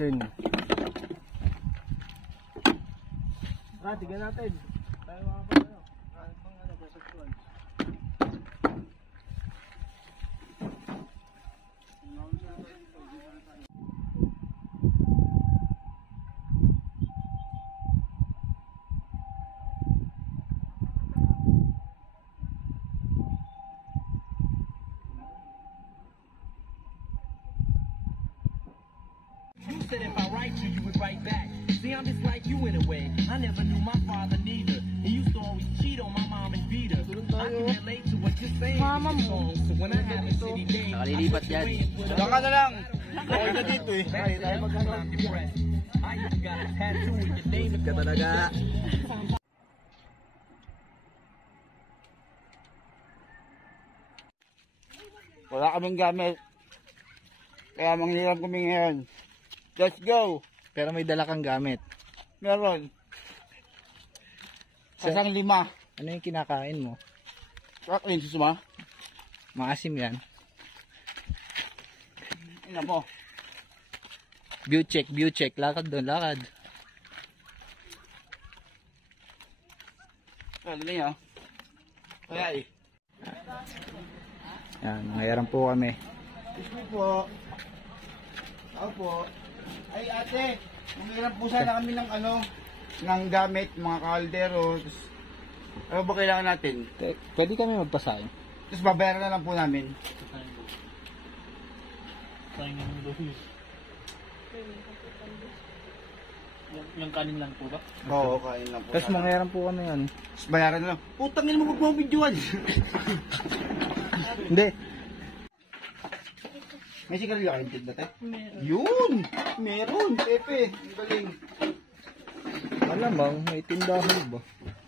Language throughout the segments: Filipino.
Asin. Tignan natin. Tayo mga pang conceptual. You said if I write you, you would write back. See, I'm just like you in a way. I never knew my father neither. He used to always cheat on my mom and beat her. I can relate to what you're saying. Mama mo. So when I have a shitty day, Nakalilipat yan. Diyan ka na lang. Okay na dito eh. Back then, I'm depressed. I even got a tattoo with your name. Ka talaga. Wala kaming gamit. Kaya manghiram kami ngayon. Let's go. Pero may dala kang gamit. Meron. Sasang 5. Ano yung kinakain mo? Kaklin, susuma. Maasim yan. Ina mo. View check. Lakad doon, lakad. Ano na yan? Kaya eh. Yan, nangyayarang po kami. Excuse me po. Ako po. Ay ate, manghiram po sana kami ng ng gamit, mga kaldero. Ano ba kailangan natin? Pwede kami magpasahin. Tapos babayaran na lang po namin. Yung kanin lang po ba? Oo, kain lang po. Tapos mangyayarang po kami yan. Tapos bayaran na lang. Putang ina mo, huwag mo videoan. Hindi. May sigarilyo kayo tinda tayo? Meron. Yun! Meron, Pepe. Ang galing. Malamang, may tindahan ba?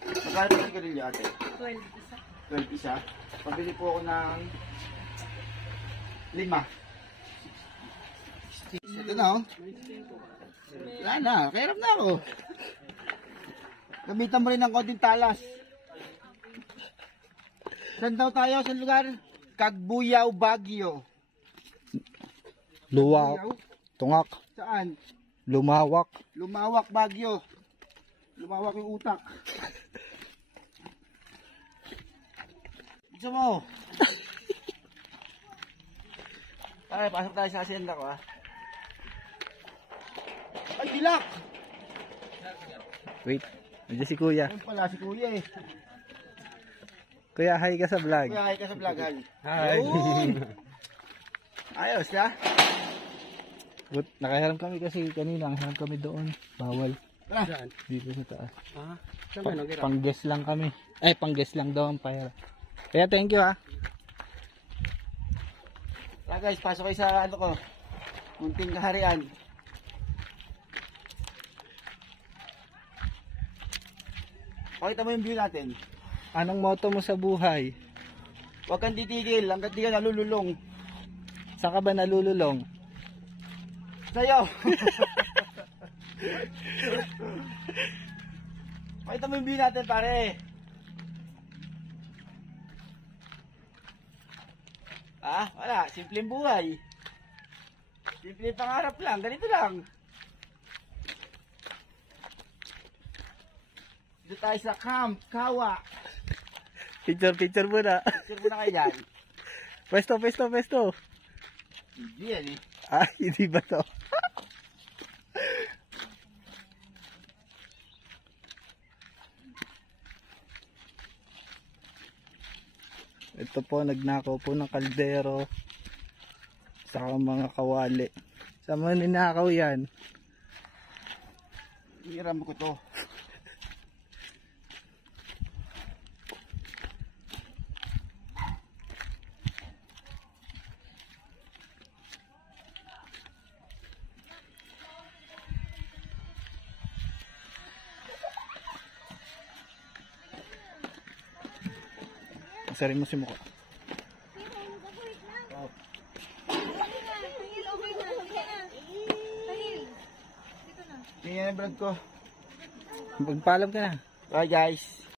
Magkano yung sigarilyo ate? 12 isa. 12 isa. Pabili po ako ng 5. Ito na oh. Wala na, kahirap na ako. Gamitan mo rin ng konting talas. Saan daw tayo? Saan lugar? Cagbuyaw, Baguio. Luwak. Tungak. Saan? Lumawak. Lumawak, Baguio. Lumawak yung utak. Gusto mo? Ay, pasok tayo sa hacienda ko ah. Ay, dilak! Wait. Nandiyan si kuya. Ayun pala si kuya eh. Kuya, hi ka sa vlog. Kuya, hi ka sa vlog, hi. Hi. Yun! Ayos ka? But, nakahiram kami kasi kanina. Nakahiram kami doon. Bawal. Tara. Dito sa taas. Ah, saan ba nag-irap? Pang-guest lang kami. Ay, pang-guest lang daw ang pahira. Kaya thank you ah. Tara guys, pasok kayo sa ano ko. Munting kaharian. Pakita mo yung view natin. Anong motto mo sa buhay? Huwag kang titigil hanggat di ka nalululong. Saan ka ba nalululong? Sa'yo! Pakita mo yung view natin pare. Ah, wala. Simpleng buhay. Simpleng pangarap lang. Ganito lang. Dito tayo sa camp, Kawa. Picture muna. Sir mo na kayo dyan. Pwesto. Hindi yan eh. Ah, hindi ba to? Ito po, nagnakaw po ng kaldero. Saka mga kawali. Saan mo ninakaw yan? Hiram ko to. Sarin mo si mukha. Tingnan ang vlog ko. Magpaalam ka na. Bye guys.